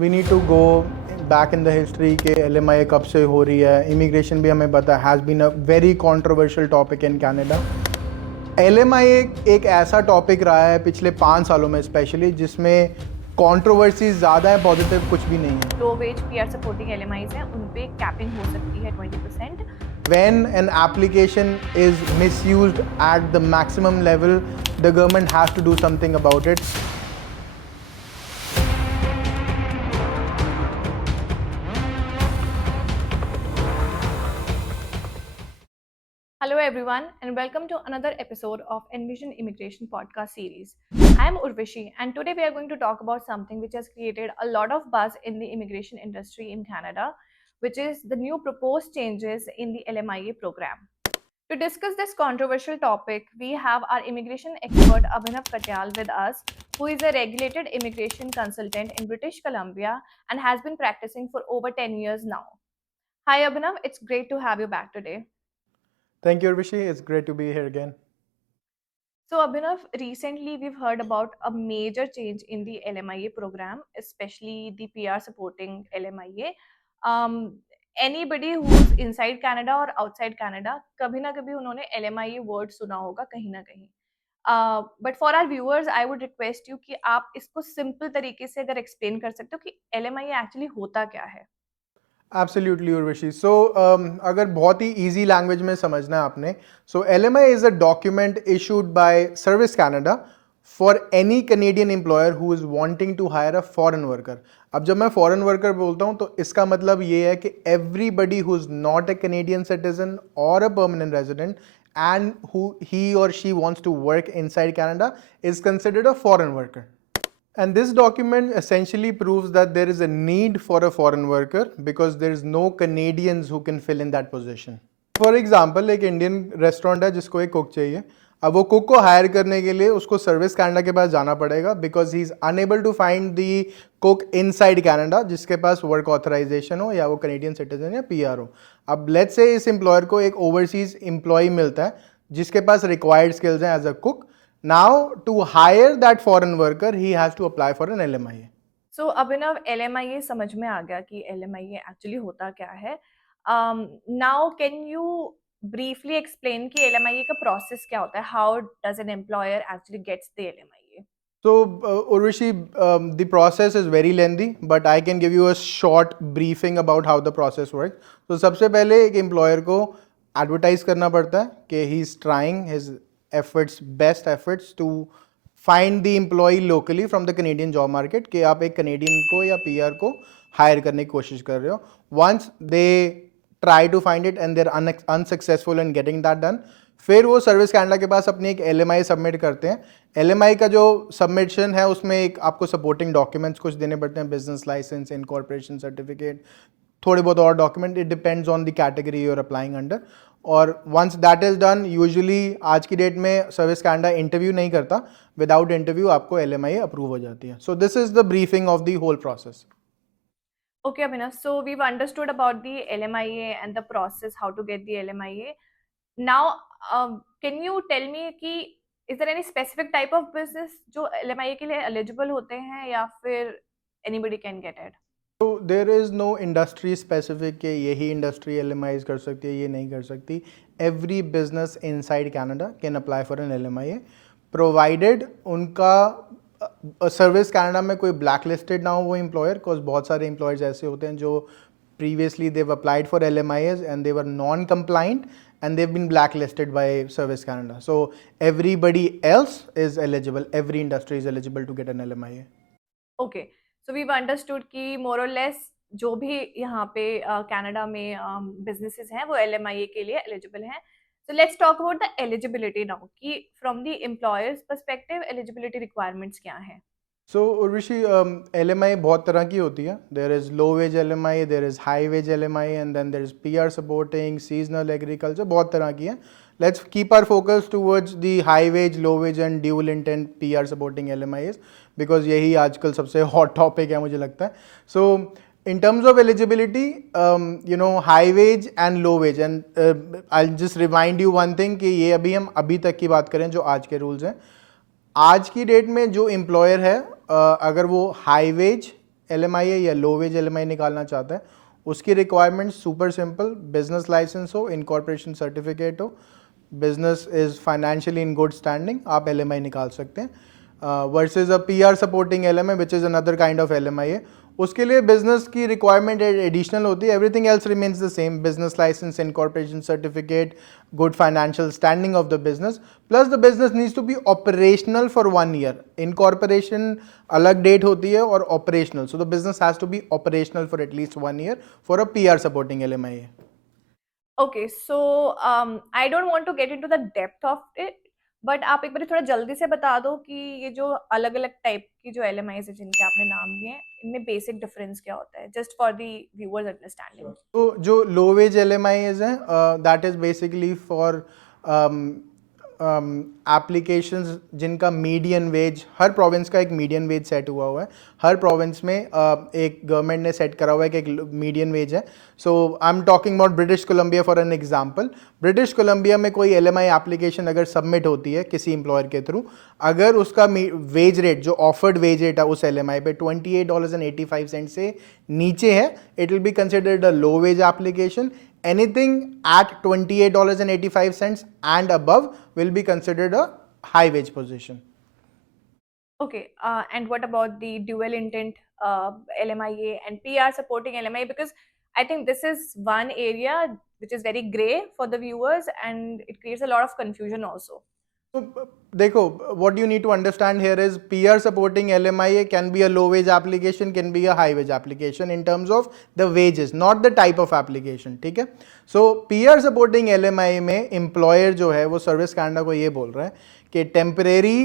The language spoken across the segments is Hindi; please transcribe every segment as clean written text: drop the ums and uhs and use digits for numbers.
We need to go back in the history के LMIA कब से हो रही है. इमिग्रेशन भी हमें पता has been a very controversial topic in Canada. LMIA एक ऐसा टॉपिक रहा है पिछले 5 सालों में स्पेशली जिसमें कंट्रोवर्सी ज़्यादा है, पॉजिटिव कुछ भी नहीं है. लो वेज पीआर सपोर्टिंग LMIs हैं, उन पे कैपिंग हो सकती है 20%. When an application is misused at the maximum level, the government has to do something about it. Hello everyone and welcome to another episode of Envision Immigration podcast series. I am Urvashi and today we are going to talk about something which has created a lot of buzz in the immigration industry in Canada, which is the new proposed changes in the LMIA program. To discuss this controversial topic, we have our immigration expert Abhinav Katyal with us, who is a regulated immigration consultant in British Columbia and has been practicing for over 10 years now. Hi Abhinav, it's great to have you back today. Thank you, Urvashi. It's great to be here again. So Abhinav, recently we've heard about a major change in the LMIA program, especially the PR supporting LMIA. Anybody who's inside Canada or outside Canada, कभी ना कभी उन्होंने LMIA word सुना होगा कहीं ना कहीं. But for our viewers, I would request you कि आप इसको simple तरीके से अगर explain कर सकते हो कि LMIA actually होता क्या है. Absolutely, Urvashi. So, अगर बहुत ही easy language में समझना है आपने, so LMI is a document issued by Service Canada for any Canadian employer who is wanting to hire a foreign worker. अब जब मैं foreign worker बोलता हूँ तो इसका मतलब ये है कि everybody who is not a Canadian citizen or a permanent resident and who he or she wants to work inside Canada is considered a foreign worker. And this document essentially proves that there is a need for a foreign worker because there is no Canadians who can fill in that position. For example, एक इंडियन रेस्टोरेंट है जिसको एक कुक चाहिए. अब वो कुक को हायर करने के लिए उसको सर्विस कनाडा के पास जाना पड़ेगा because he is unable to find the cook inside Canada जिसके पास वर्क ऑथराइजेशन हो या वो कनेडियन सिटीजन या PR हो. अब लेट्स से इस एम्प्लॉयर को एक ओवरसीज एम्प्लॉय मिलता है जिसके पास रिक्वायर्ड स्किल्स हैं as a cook. Now, to hire that foreign worker, he has to apply for an LMIA. So Abhinav, LMIA समझ में आ गया कि LMIA actually होता क्या है. Now can you briefly explain कि LMIA का process क्या होता है? How does an employer actually gets the LMIA? So, Urvashi, the process is very lengthy, but I can give you a short briefing about how the process works. So, सबसे पहले एक employer को advertise करना पड़ता है कि he is trying his best efforts to find the employee locally from the Canadian job market कि आप एक Canadian को या PR को hire करने की कोशिश कर रहे हो. Once they try to find it and they're unsuccessful in getting that done, फिर वो सर्विस कैनेडा के पास अपनी एक LMI सबमिट करते हैं. LMI का जो सबमिशन है उसमें एक आपको सपोर्टिंग डॉक्यूमेंट्स कुछ देने पड़ते हैं, बिजनेस लाइसेंस, इनकॉर्पोरेशन सर्टिफिकेट, थोड़े बहुत और document. It depends on the category you are applying under. और once that is done, usually आज की डेट में सर्विस कैनेडा इंटरव्यू नहीं करता. विदाउट इंटरव्यू आपको LMIA अप्रूव हो जाती है. So this is the briefing of the whole process. Okay, Abhinav. So we've understood about the LMIA and the process, how to get the LMIA. Now, can you tell me कि is there any specific type of business जो LMIA के लिए eligible होते हैं या फिर anybody can get it? So there is no industry specific कि यही industry LMIs कर सकती है, ये नहीं कर सकती. Every business inside Canada can apply for an LMIA provided उनका सर्विस कनाडा में कोई ब्लैक लिस्टेड ना हो वो एम्प्लॉयर. बिकॉज बहुत सारे एम्प्लॉयर्स ऐसे होते हैं जो previously they've applied for LMIAs and they were non-compliant and they've been blacklisted by Service Canada. So everybody else is eligible, every industry is eligible to get an LMIA. Okay, so we've understood कि more or less जो भी यहाँ पे कनाडा में businesses हैं वो LMIA के लिए eligible हैं. So let's talk about the eligibility now कि from the employer's perspective eligibility requirements क्या हैं. So Urvashi, LMI बहुत तरह की होती है. There is low wage LMI, there is high wage LMI and then there is PR supporting, seasonal agriculture, बहुत तरह की है. Let's keep our focus towards the high wage, low wage and dual intent PR supporting LMIs because यही आजकल सबसे hot topic है मुझे लगता है. So in terms of eligibility, high wage and low wage, and I'll just remind you one thing कि ये हम अभी तक की बात करें जो आज के रूल्स हैं. आज की डेट में जो एम्प्लॉयर है अगर वो हाई वेज LMIA या लो वेज LMI निकालना चाहता है, उसकी requirement super simple, business licence हो, इनकॉर्पोरेशन सर्टिफिकेट हो, business is financially in good standing, आप LMI निकाल सकते हैं। Versus a PR supporting LMI which is another kind of LMI है, उसके लिए बिजनेस की रिक्वायरमेंट एडिशनल होती है, everything else remains the same, business licence, incorporation certificate, good financial standing of the business, plus the business needs to be operational for 1 year। Incorporation अलग डेट होती है और operational, so the business has to be operational for at least 1 year for a PR supporting LMI है। Okay, so I don't want to get into the depth of it, but आप एक बार थोड़ा जल्दी से बता दो कि ये जो अलग अलग टाइप की जो LMIs है जिनके आपने नाम लिए हैं, इनमें बेसिक डिफरेंस क्या होता है, just for the viewers understanding. तो जो लो वेज LMIs हैं, that is basically for applications जिनका मीडियन वेज, हर प्रोविंस का एक मीडियन वेज सेट हुआ है, हर प्रोविंस में एक गवर्नमेंट ने सेट करा हुआ है कि एक मीडियन वेज है। So I am talking about British Columbia for an example. British Columbia में कोई LMI एप्लीकेशन अगर सबमिट होती है किसी एम्प्लॉयर के थ्रू, अगर उसका वेज रेट जो ऑफर्ड वेज रेट है उस LMI पे $28.85 से नीचे है, it will be considered a low wage application. Anything at $28.85 and above will be considered a high wage position. Okay, and what about the dual intent LMIA and PR supporting LMIA? Because I think this is one area which is very gray for the viewers and it creates a lot of confusion also. So, देखो, what you need to understand here is PR supporting LMIA can be a low wage application, can be a high wage application in terms of the wages, not the type of application, ठीक है? So, PR supporting LMIA में employer जो है वो सर्विस कैनेडा को ये बोल रहा है कि टेम्परेरी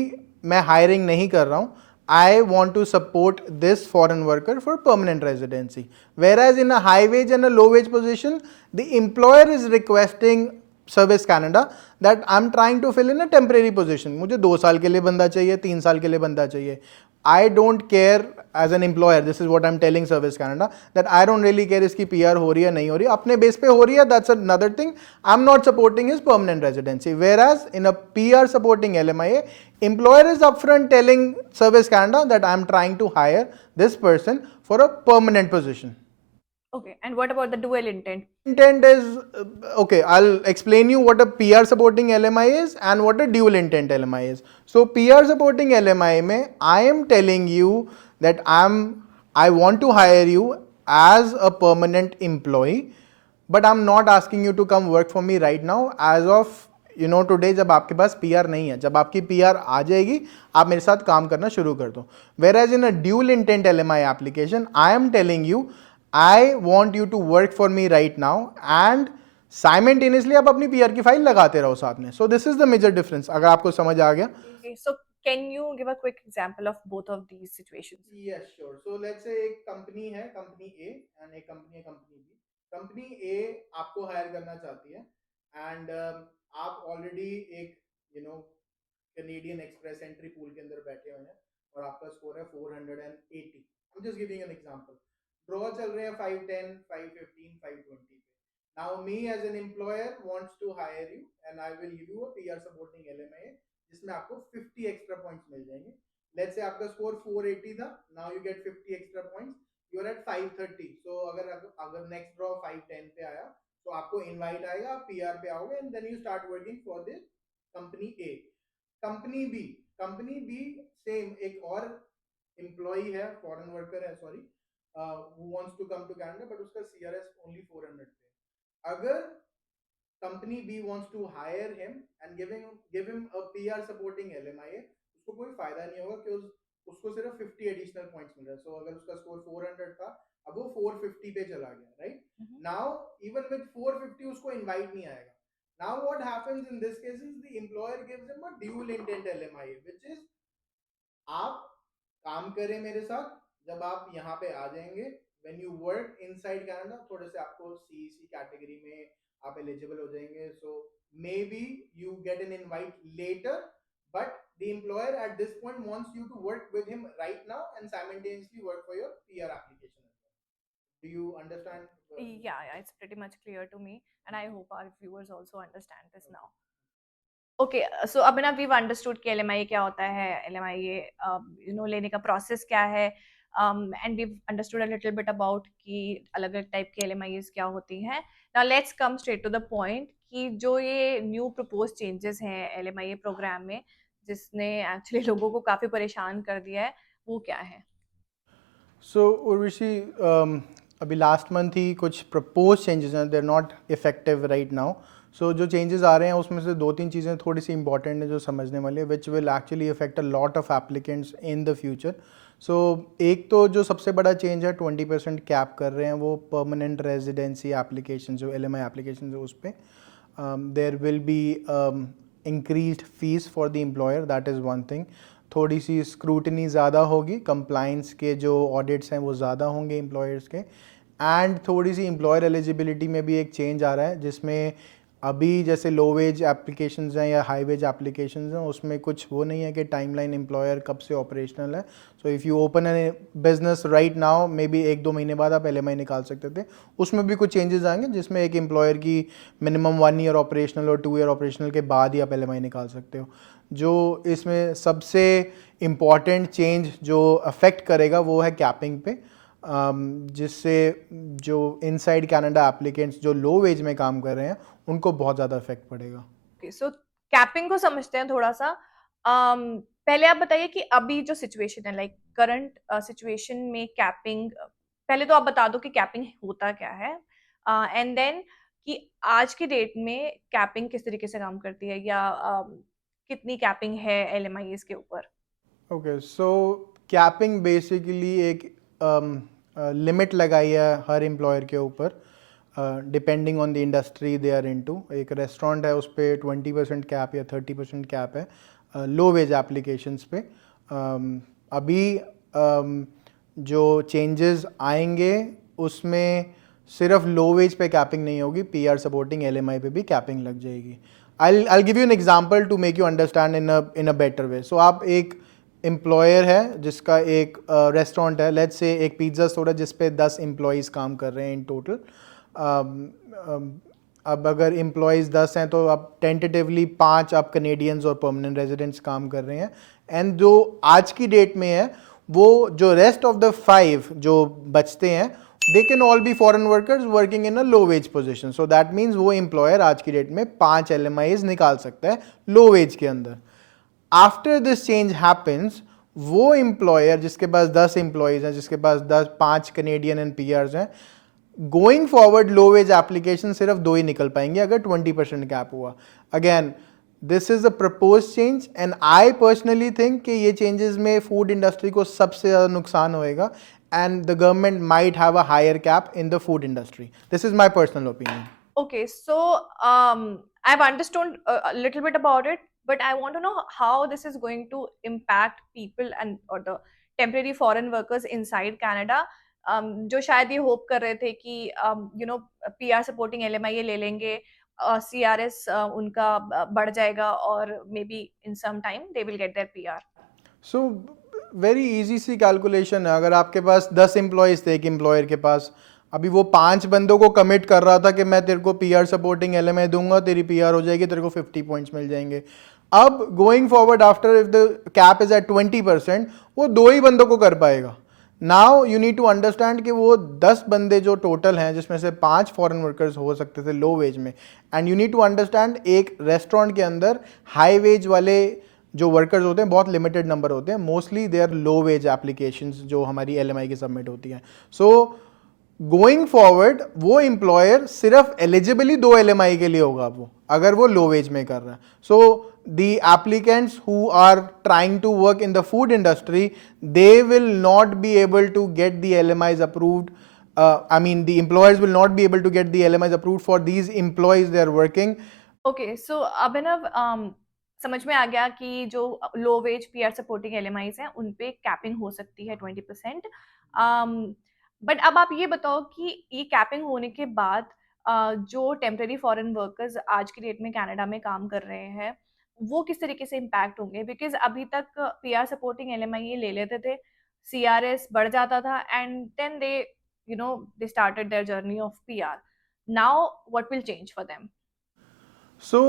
मैं हायरिंग नहीं कर रहा हूँ, I want to support this foreign worker for permanent residency. Whereas in a high wage and a low wage position, the employer is requesting service Canada that I am trying to fill in a temporary position, मुझे 2 साल के लिए बंदा चाहिए, 3 साल के लिए बंदा चाहिए, I don't care as an employer, this is what I am telling service Canada that I don't really care इसकी PR हो रही है नहीं हो रही है, अपने बेस पे हो रही है, that's another thing, I am not supporting his permanent residency. Whereas in a PR supporting LMIA, employer is upfront telling service Canada that I am trying to hire this person for a permanent position. Okay, and what about the dual intent? Intent is okay, I'll explain you what a PR supporting LMI is and what a dual intent LMI is. So PR supporting LMI mein I am telling you that I want to hire you as a permanent employee, but I'm not asking you to come work for me right now as of today। जब आपके पास PR नहीं है, जब आपकी PR आ जाएगी आप मेरे साथ काम करना शुरू कर दो। Whereas in a dual intent LMI application I am telling you I want you to work for me right now and simultaneously आप अपनी PR की फाइल लगाते रहो साथ में। So this is the major difference, अगर आपको समझ आ गया। Okay, so can you give a quick example of both of these situations? Yes sure. So let's say एक कंपनी है, कंपनी ए, एंड एक कंपनी है, कंपनी बी। कंपनी ए आपको हायर करना चाहती है एंड आप ऑलरेडी एक कैनेडियन एक्सप्रेस एंट्री पूल के अंदर बैठे हुए हैं और आपका स्कोर है 480। I am just giving an example. Draw चल रहे हैं 510, 515, 520 पे। Now me as an employer wants to hire you and I will give you a PR supporting LMIA जिसमें आपको 50 एक्स्ट्रा पॉइंट्स मिल जाएंगे। लेट्स से आपका स्कोर 480 था, now you get 50 extra points, you are at 530। So अगर नेक्स्ट ड्रॉ 510 पे आया तो आपको इनवाइट आएगा, आप PR पे आओगे and then you start working for this company A. Company B, company B same एक और एम्प्लॉई है, फॉरेन वर्कर है, sorry, who wants to come to Canada but उसका CRS ओनली 400 पे। अगर company B wants to hire him and give him a PR supporting LMIA, उसको कोई फायदा नहीं होगा कि उसको सिर्फ 50 एडिशनल पॉइंट्स मिल रहा है। सो अगर उसका स्कोर 400 था, अब वो 450 पे चला गया, राइट? नाउ इवन विद 450 उसको इनवाइट नहीं आएगा। Now what happens in this case is the employer gives him a dual intent LMIA, which is आप काम करें मेरे साथ, जब आप यहाँ पे आ जाएंगे, when you work inside Canada, थोड़े से आपको CEC कैटेगरी में आप एलिजिबल हो जाएंगे, so maybe you get an invite later, but the employer at this point wants you to work with him right now and simultaneously work for your PR application as well. Do you understand? Yeah, it's pretty much clear to me, and I hope our viewers also understand this now. Okay, so Abhinav, we've understood कि LMIA क्या होता है, LMIA लेने का प्रोसेस क्या है, and we've understood a little bit about कि अलग अलग टाइप के LMIs क्या होती हैं. Now let's come straight to the point कि जो ये न्यू प्रपोज चेंजेस हैं LMIA प्रोग्राम में जिसने एक्चुअली लोगों को काफी परेशान कर दिया है, वो क्या है? सो उर्वशी, अभी लास्ट मंथ ही कुछ प्रपोज चेंजेस हैं, they are not effective right now. So जो चेंजेस आ रहे हैं उसमें से दो तीन चीज़ें थोड़ी सी इंपॉर्टेंट है जो समझने वाली है, which will actually affect a lot of applicants in the future. So एक तो जो सबसे बड़ा चेंज है 20% कैप कर रहे हैं वो परमानेंट रेजिडेंसी एप्लीकेशन जो LMI एप्लीकेशन है उस पर. There will be increased fees for the employer, that is one thing. थोड़ी सी स्क्रूटनी ज़्यादा होगी, कंप्लाइंस के जो ऑडिट्स हैं वो ज़्यादा होंगे एम्प्लॉयर्स के. एंड थोड़ी सी एम्प्लॉयर एलिजिबिलिटी में भी एक चेंज आ रहा है जिसमें अभी जैसे लो वेज एप्लीकेशंस हैं या हाई वेज एप्लीकेशंस हैं उसमें कुछ वो नहीं है कि टाइमलाइन एम्प्लॉयर कब से ऑपरेशनल है. So if you open A business right now may be 1-2 महीने बाद आप LMI निकाल सकते थे. उसमें भी कुछ चेंजेस आएंगे जिसमें एक एम्प्लॉयर की मिनिमम 1 ईयर ऑपरेशनल और 2 ईयर ऑपरेशनल के बाद ही आप LMI निकाल सकते हो. जो इसमें सबसे इम्पॉर्टेंट चेंज जो अफेक्ट करेगा वो है कैपिंग पे, जिससे जो इनसाइड कनाडा एप्लीकेंट्स जो लो वेज में काम कर रहे हैं उनको बहुत ज़्यादा इफेक्ट पड़ेगा. सो कैपिंग को समझते हैं थोड़ा सा. पहले आप बताइए कि अभी जो सिचुएशन है लाइक करंट सिचुएशन में कैपिंग, पहले तो आप बता दो कि कैपिंग होता क्या है एंड देन कि आज की डेट में कैपिंग किस तरीके से काम करती है या कितनी कैपिंग है LMIs के ऊपर. ओके, सो कैपिंग बेसिकली एक लिमिट लगाई है हर एम्प्लॉयर के ऊपर depending on the industry they are into. एक रेस्टोरेंट है उस पर 20% कैप या 30% कैप है लो वेज एप्लीकेशंस पे. अभी जो चेंजेस आएंगे उसमें सिर्फ लो वेज पे कैपिंग नहीं होगी, PR सपोर्टिंग LMI पे भी कैपिंग लग जाएगी. I'll give you an example to make you understand in a better way. So आप एक एम्प्लॉयर है जिसका एक रेस्टोरेंट है, लेट्स से एक पिज़्ज़ा स्टोर है जिस पे 10 एम्प्लॉयज़ काम कर रहे हैं इन टोटल. अब अगर एम्प्लॉयज़ 10 हैं तो अब टेंटेटिवली 5 आप कनेडियंस और परमानेंट रेजिडेंट्स काम कर रहे हैं. एंड जो आज की डेट में है वो जो रेस्ट ऑफ द 5 जो बचते हैं they can all be foreign workers working in a low wage position. So that means वो एम्प्लॉयर आज की डेट में 5 LMIs निकाल सकता है लो वेज के अंदर. आफ्टर दिस चेंज हैपन्स वो एम्प्लॉयर जिसके पास 10 एम्प्लॉयज़ हैं, जिसके पास 5 कनेडियन एंड PRs हैं, गोइंग फॉरवर्ड लो वेज एप्लीकेशन सिर्फ 2 ही निकल पाएंगे अगर 20% कैप हुआ. Again this is a propose change and I personally think कि ये चेंजेस में फूड इंडस्ट्री को सबसे ज़्यादा नुकसान होएगा and the government might have a higher cap in the food industry. This is my personal opinion. Okay, so I've understood a little bit about it, but I want to know how this is going to impact people and or the temporary foreign workers inside Canada. जो शायद ये होप कर रहे थे कि PR सपोर्टिंग LMIA ले लेंगे, CRS उनका बढ़ जाएगा और maybe in some time they will get their PR. So very easy सी कैलकुलेशन है. अगर आपके पास 10 एम्प्लॉयज़ थे एक एम्प्लॉयर के पास, अभी वो 5 बंदों को कमिट कर रहा था कि मैं तेरे को PR सपोर्टिंग LMI दूंगा, तेरी PR हो जाएगी, तेरे को 50 पॉइंट्स मिल जाएंगे. अब going forward after if the cap is at 20% वो 2 ही बंदों को कर पाएगा. Now you need to understand कि वो 10 बंदे जो टोटल हैं जिसमें से 5 फॉरेन वर्कर्स हो सकते थे लो वेज में. And you need to understand एक रेस्टोरेंट के अंदर हाई वेज वाले जो वर्कर्स होते हैं बहुत लिमिटेड नंबर होते हैं, mostly they are low wage applications जो हमारी LMI की सबमिट होती हैं. सो गोइंग फॉरवर्ड वो एम्प्लॉयर सिर्फ एलिजिबली 2 LMI के लिए होगा वो अगर वो लो वेज में कर रहा है. सो the applicants who are trying to work in the food industry, they will not be able to get the LMIs approved. I mean, the employers will not be able to get the LMIs approved for these employees they are working. Okay, so अभिनव समझ में आ गया कि जो लो वेज PR सपोर्टिंग LMIs हैं उन पे कैपिंग हो सकती है 20%. बट अब आप ये बताओ कि ये कैपिंग होने के बाद जो टेम्पररी फॉरेन वर्कर्स आज की डेट में कनाडा में काम कर रहे हैं वो किस तरीके से इम्पैक्ट होंगे. बिकॉज अभी तक PR सपोर्टिंग LMI ये ले लेते थे, CRS बढ़ जाता था and then they started their journey of PR. Now what will change for them? So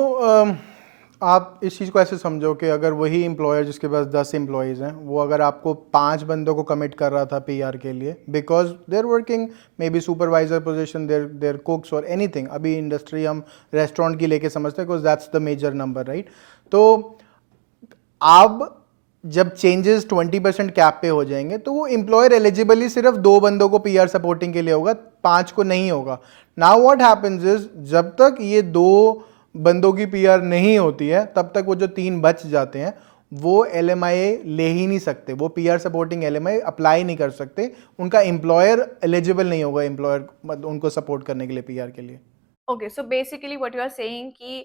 आप इस चीज़ को ऐसे समझो कि अगर वही एम्प्लॉयर जिसके पास 10 एम्प्लॉयज़ हैं, वो अगर आपको 5 बंदों को कमिट कर रहा था पीआर के लिए, because they are working maybe supervisor position, their cooks और एनीथिंग, अभी इंडस्ट्री हम रेस्टोरेंट की लेके समझते हैं because that's the major number, right? तो अब जब चेंजेस 20% कैप पे हो जाएंगे तो वो एम्प्लॉयर एलिजिबली सिर्फ 2 बंदों को पीआर सपोर्टिंग के लिए होगा, 5 को नहीं होगा। नाउ व्हाट हैपेंस इज, जब तक ये 2 बंदों की पीआर नहीं होती है तब तक वो जो 3 बच जाते हैं वो एलएमआई ले ही नहीं सकते, वो पीआर सपोर्टिंग एलएमआई अप्लाई नहीं कर सकते, उनका एम्प्लॉयर एलिजिबल नहीं होगा एम्प्लॉयर उनको सपोर्ट करने के लिए पीआर के लिए। Okay, so basically what you are saying कि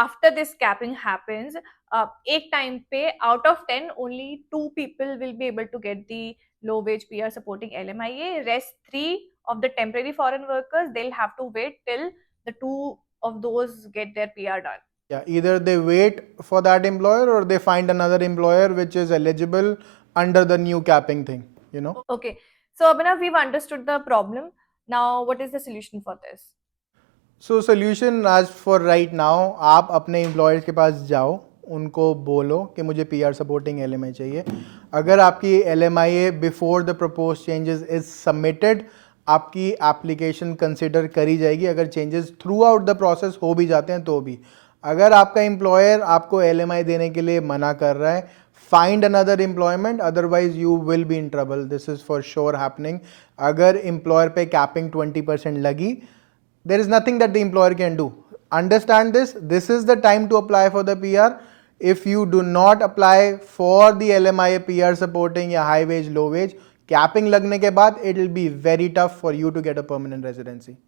after this capping happens, एक time पे out of 10 only 2 people will be able to get the low wage PR supporting LMIA. Rest 3 of the temporary foreign workers, they'll have to wait till the 2 of those get their PR done. Yeah, either they wait for that employer or they find another employer which is eligible under the new capping thing, you know. Okay, so Abhinav, we've understood the problem. Now, what is the solution for this? So solution आज फॉर राइट नाउ, आप अपने एम्प्लॉयर्स के पास जाओ, उनको बोलो कि मुझे पीआर सपोर्टिंग एलएमआई चाहिए। अगर आपकी LMI before the propose changes is submitted, आपकी एप्लीकेशन कंसिडर करी जाएगी, अगर changes through out the process हो भी जाते हैं तो भी। अगर आपका एम्प्लॉयर आपको एलएमआई देने के लिए मना कर रहा है, find another employment, otherwise you will be in trouble, this is for sure happening. अगर एम्प्लॉयर पे कैपिंग 20% लगी, there is nothing that the employer can do. Understand this. This is the time to apply for the PR. If you do not apply for the LMIA PR supporting या high wage, low wage, capping लगने के बाद it will be very tough for you to get a permanent residency.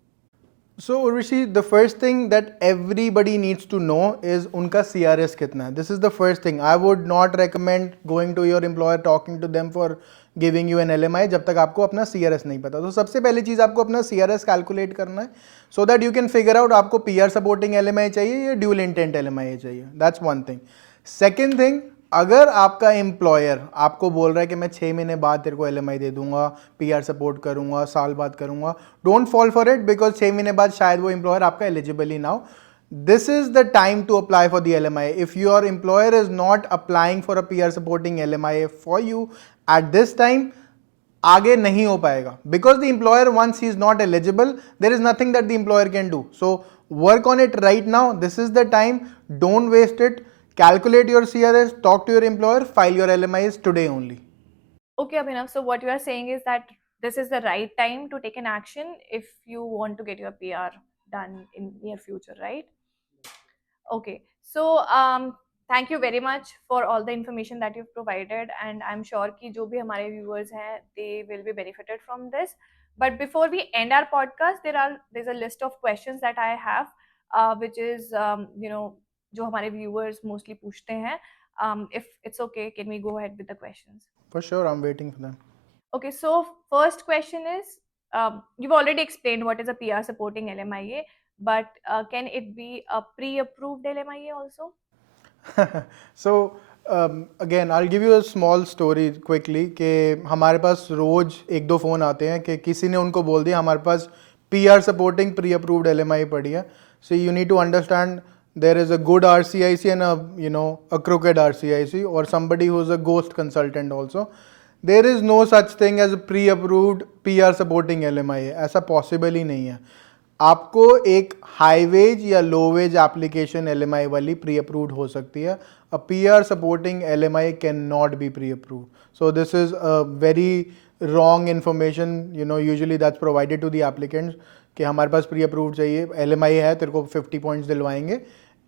So Urvashi, the first thing that everybody needs to know is उनका CRS कितना है. This is the first thing. I would not recommend going to your employer, talking to them for giving you an LMI जब तक आपको अपना CRS नहीं पता। तो सबसे पहली चीज़ आपको अपना CRS कैलकुलेट करना है, so that you can figure out आपको PR सपोर्टिंग LMI चाहिए या ड्यूल इंटेंट LMI चाहिए। That's one thing. Second thing, अगर आपका एम्प्लॉयर आपको बोल रहा है कि मैं 6 महीने बाद तेरे को LMI दे दूंगा, PR सपोर्ट करूंगा, साल बाद करूंगा, don't fall for it, because 6 महीने बाद शायद वो एम्प्लॉयर आपका एलिजिबल ही ना हो। This is the time to apply for the LMI. If your employer is not applying for a PR supporting LMI for you at this time, आगे नहीं हो पाएगा, because the employer, once he is not eligible, there is nothing that the employer can do. So work on it right now. This is the time. Don't waste it. Calculate your CRS, talk to your employer, file your LMIs today only. Okay, Abhinav, so what you are saying is that this is the right time to take an action if you want to get your PR done in near future, right? Okay, so thank you very much for all the information that you've provided, and I'm sure कि जो भी हमारे viewers हैं, they will be benefited from this. But before we end our podcast, there's a list of questions that I have, which is जो हमारे viewers mostly पूछते हैं. If it's okay, can we go ahead with the questions? For sure, I'm waiting for them. Okay, so first question is, you've already explained what is a PR supporting LMIA, but can it be a pre-approved LMIA also? So again, I'll give you a small story quickly कि हमारे पास रोज एक दो फ़ोन आते हैं कि किसी ने उनको बोल दिया हमारे पास PR supporting pre approved LMI पड़ी है. So you need to understand there is a good RCIC and a crooked RCIC, or somebody who's a ghost consultant also. There is no such thing as a pre-approved PR supporting LMI. ऐसा पॉसिबल ही नहीं है. आपको एक हाई वेज या लो वेज एप्लीकेशन LMI वाली प्री अप्रूव्ड हो सकती है. A PR supporting LMI can not be pre approved. So this is a very wrong information, usually that's provided to the applicants कि हमारे पास प्री अप्रूव्ड चाहिए, LMI है, तेरे को 50 पॉइंट्स दिलवाएंगे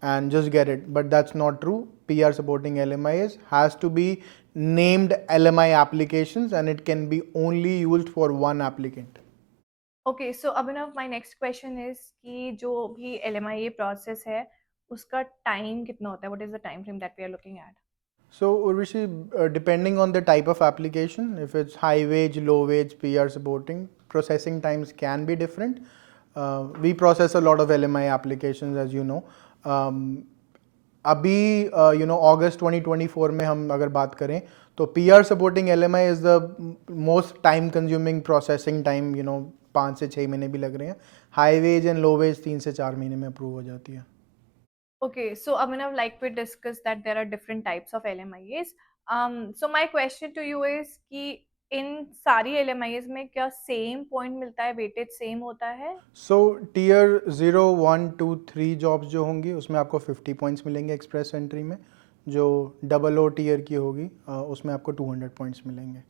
and just get it. But that's not true. PR supporting LMIs has to be named LMI applications and it can be only used for one applicant. Okay, so Abhinav, my next question is कि जो भी LMIA process है, उसका time कितना होता है? What is the time frame that we are looking at? So Urvashi, depending on the type of application, if it's high wage, low wage, PR supporting, processing times can be different. We process a lot of LMI applications, as you know. अभी अगस्त 2024 में हम अगर बात करें तो PR supporting LMI is the most time consuming processing time, 5 से 6 महीने भी लग रहे हैं. High wage and low wage 3 से 4 महीने में अप्रूव हो जाती है. Okay, so Abhinav, like we discussed that there are different types of LMIAs. So my question to you is कि इन सारी LMIAs में क्या सेम पॉइंट मिलता है, वेटेज सेम होता है? सो टीयर 0, 1, 2, 3 जॉब्स जो होंगी उसमें आपको 50 पॉइंट्स मिलेंगे एक्सप्रेस एंट्री में। जो डबल ओ टीयर की होगी उसमें आपको 200 पॉइंट्स मिलेंगे।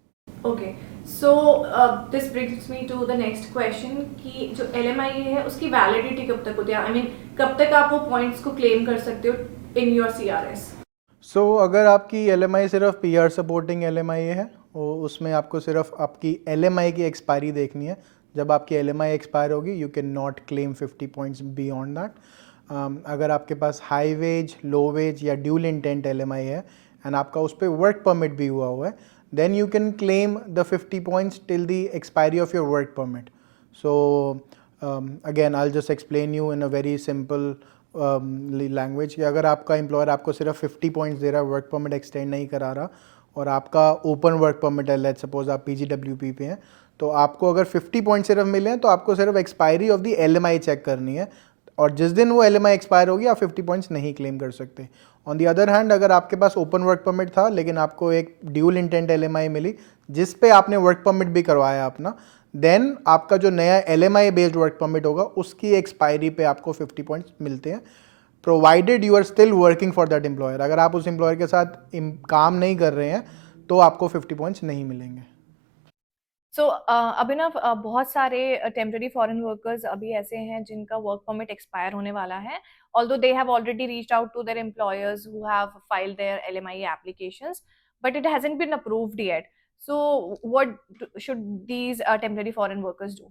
Okay, so this brings me to the next question कि जो LMIA है उसकी वैलिडिटी कब तक होती है? I mean, कब तक आप वो पॉइंट्स को क्लेम कर सकते हो in your CRS? सो अगर आपकी एल सिर्फ PR सपोर्टिंग LMI है उसमें आपको सिर्फ आपकी LMI की एक्सपायरी देखनी है। जब आपकी LMI एक्सपायर होगी you can not claim 50 points beyond that. अगर आपके पास हाई वेज, लो वेज या ड्यूल इंटेंट LMI है एंड आपका उस पर वर्क परमिट भी हुआ है, then you can claim the 50 points till the expiry of your work permit. So again I'll just explain you in a very simple language कि अगर आपका एम्प्लॉयर आपको सिर्फ 50 पॉइंट्स दे रहा है, वर्क परमिट एक्सटेंड नहीं करा रहा और आपका ओपन वर्क परमिट है, लेट्स सपोज आप PGWP पे हैं, तो आपको अगर 50 पॉइंट सिर्फ मिले हैं तो आपको सिर्फ expiry of the LMI check करनी है और जिस दिन वो LMI एक्सपायर होगी आप 50 पॉइंट्स नहीं क्लेम कर सकते। ऑन दी अदर हैंड अगर आपके पास ओपन वर्क परमिट था लेकिन आपको एक ड्यूल इंटेंट LMI मिली जिस पे आपने वर्क परमिट भी करवाया अपना, देन आपका जो नया LMI बेस्ड वर्क परमिट होगा उसकी एक्सपायरी पे आपको 50 पॉइंट्स मिलते हैं, provided you are still working for that employer. अगर आप उस एम्प्लॉयर के साथ काम नहीं कर रहे हैं तो आपको 50 पॉइंट्स नहीं मिलेंगे। सो अभिनव, बहुत सारे टेम्पररी फॉरेन वर्कर्स अभी ऐसे हैं जिनका वर्क परमिट एक्सपायर होने वाला है, although they have already reached out to their employers who have filed their LMIA applications, but it hasn't been approved yet. So what should these temporary foreign workers do?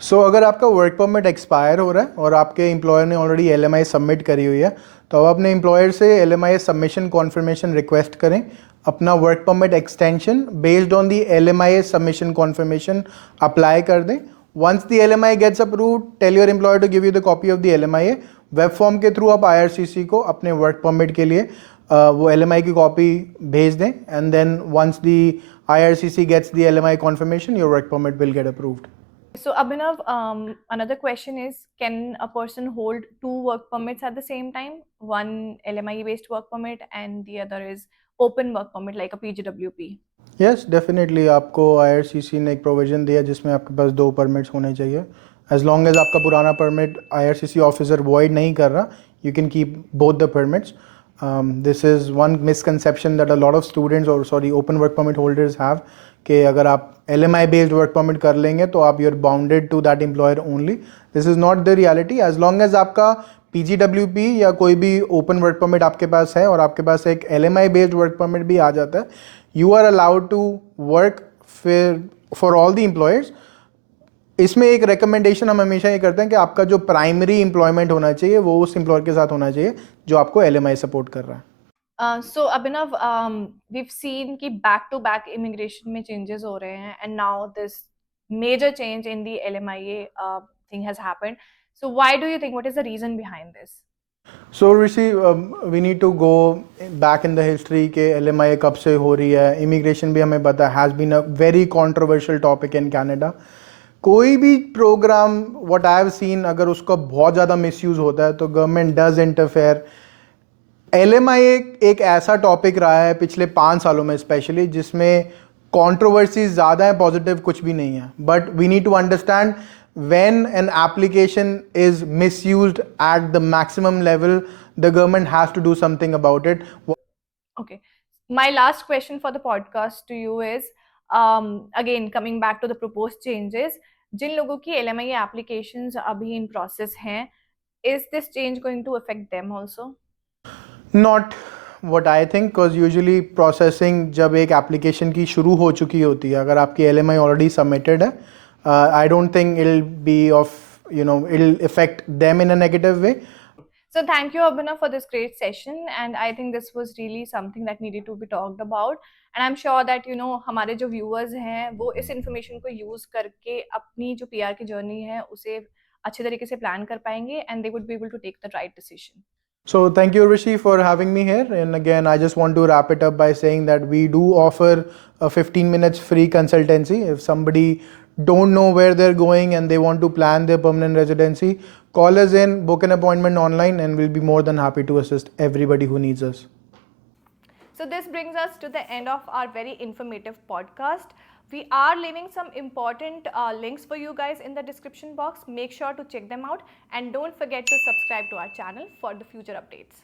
सो अगर आपका वर्क परमिट एक्सपायर हो रहा है और आपके एम्प्लॉयर ने ऑलरेडी LMI सबमिट करी हुई है तो आप अपने एम्प्लॉयर से LMI सबमिशन कॉन्फर्मेशन रिक्वेस्ट करें, अपना work permit extension based on the LMI submission confirmation apply कर दें। Once the LMI gets approved, tell your employer to give you the copy of the LMI। Web form के थ्रू आप IRCC को अपने वर्क परमिट के लिए वो LMI की कॉपी भेज दें and then once the IRCC gets the LMI confirmation your work permit will get approved. So Abhinav, another question is, can a person hold two work permits at the same time? One LMIA based work permit and the other is open work permit like a PGWP. Yes definitely आपको IRCC ने एक प्रोविजन दिया जिसमें आपके पास 2 परमिट्स होने चाहिए। एज लॉन्ग एज आपका पुराना परमिट IRCC ऑफिसर वॉइड नहीं कर रहा, you can keep both the permits. This is one misconception that a lot of students और sorry open work permit holders have कि अगर आप LMI बेस्ड वर्क परमिट कर लेंगे तो आप you are bounded to that employer only. This is not the reality. As long as आपका PGWP या कोई भी ओपन वर्क परमिट आपके पास है और आपके पास एक LMI बेस्ड वर्क परमिट भी आ जाता है, you are allowed to work for all the employers. इसमें एक रिकमेंडेशन हम हमेशा ये करते हैं कि आपका जो प्राइमरी एम्प्लॉयमेंट होना चाहिए वो उस एम्प्लॉयर के साथ होना चाहिए जो आपको LMI सपोर्ट कर रहा है। So Abhinav, we've seen कि back to back immigration में changes हो रहे हैं and now this major change in the LMIA thing has happened. So why do you think, what is the reason behind this? So Rishi, we need to go back in the history के LMI कब से हो रही है। इमिग्रेशन भी हमें पता has been a very controversial topic in Canada. कोई भी programme what I have seen अगर उसका बहुत ज़्यादा मिसयूज़ होता है तो गवर्नमेंट does interfere। LMI एक ऐसा टॉपिक रहा है पिछले 5 सालों में स्पेशली जिसमें कंट्रोवर्सीज ज़्यादा है, पॉजिटिव कुछ भी नहीं है। But we need to understand when an application is misused at the maximum level, the government has to do something about it. Okay. My last question for the podcast to you is, again, coming back to the proposed changes, जिन लोगों की LMIA applications अभी in process हैं, is this change going to affect them also? Not what I think, because usually processing जब एक application की शुरू हो चुकी होती है, अगर आपकी LMI already submitted है, I don't think it'll be of, it'll affect them in a negative way. So thank you Abhinav for this great session and I think this was really something that needed to be talked about and I'm sure that हमारे जो viewers हैं वो इस information को use करके अपनी जो PR की journey है उसे अच्छे तरीके से plan कर पाएंगे and they would be able to take the right decision. So thank you Rishi for having me here, and again I just want to wrap it up by saying that we do offer a 15 minutes free consultancy. If somebody don't know where they're going and they want to plan their permanent residency, call us in, book an appointment online, and we'll be more than happy to assist everybody who needs us. So this brings us to the end of our very informative podcast. We are leaving some important links for you guys in the description box. Make sure to check them out and don't forget to subscribe to our channel for the future updates.